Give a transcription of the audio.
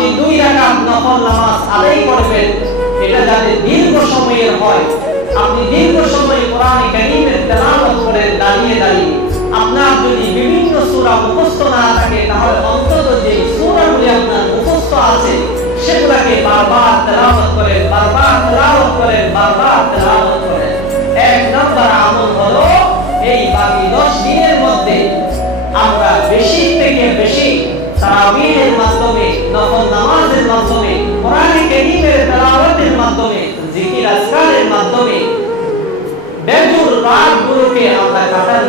আপনি 2 রাকাত নফল নামাজ আদায় করবেন, এটা যাতে দীর্ঘ সময়ের হয়। আপনি দীর্ঘ সময় কোরআন কারীমের তেলাওয়াত করেন দাঁড়িয়ে দাঁড়িয়ে। আপনার যদি বিভিন্ন সূরা মুখস্থ না থাকে, তাহলে অন্তত যে সূরাগুলি আপনার মুখস্থ আছে সেগুলোকে বারবার তেলাওয়াত করেন, বারবার তেলাওয়াত করেন, বারবার তেলাওয়াত করেন। এক নম্বর আমল হলো এই বাকি 10 দিনের মধ্যে আমরা বেশি থেকে বেশি তারাবিহের মাধ্যমে, নফল নামাজের মাধ্যমে, কোরআন কারীমের তেলাওয়াতের মাধ্যমে, জিকির আজকারের মাধ্যমে বেজুর রাতগুলোকে আমরা কাটাতে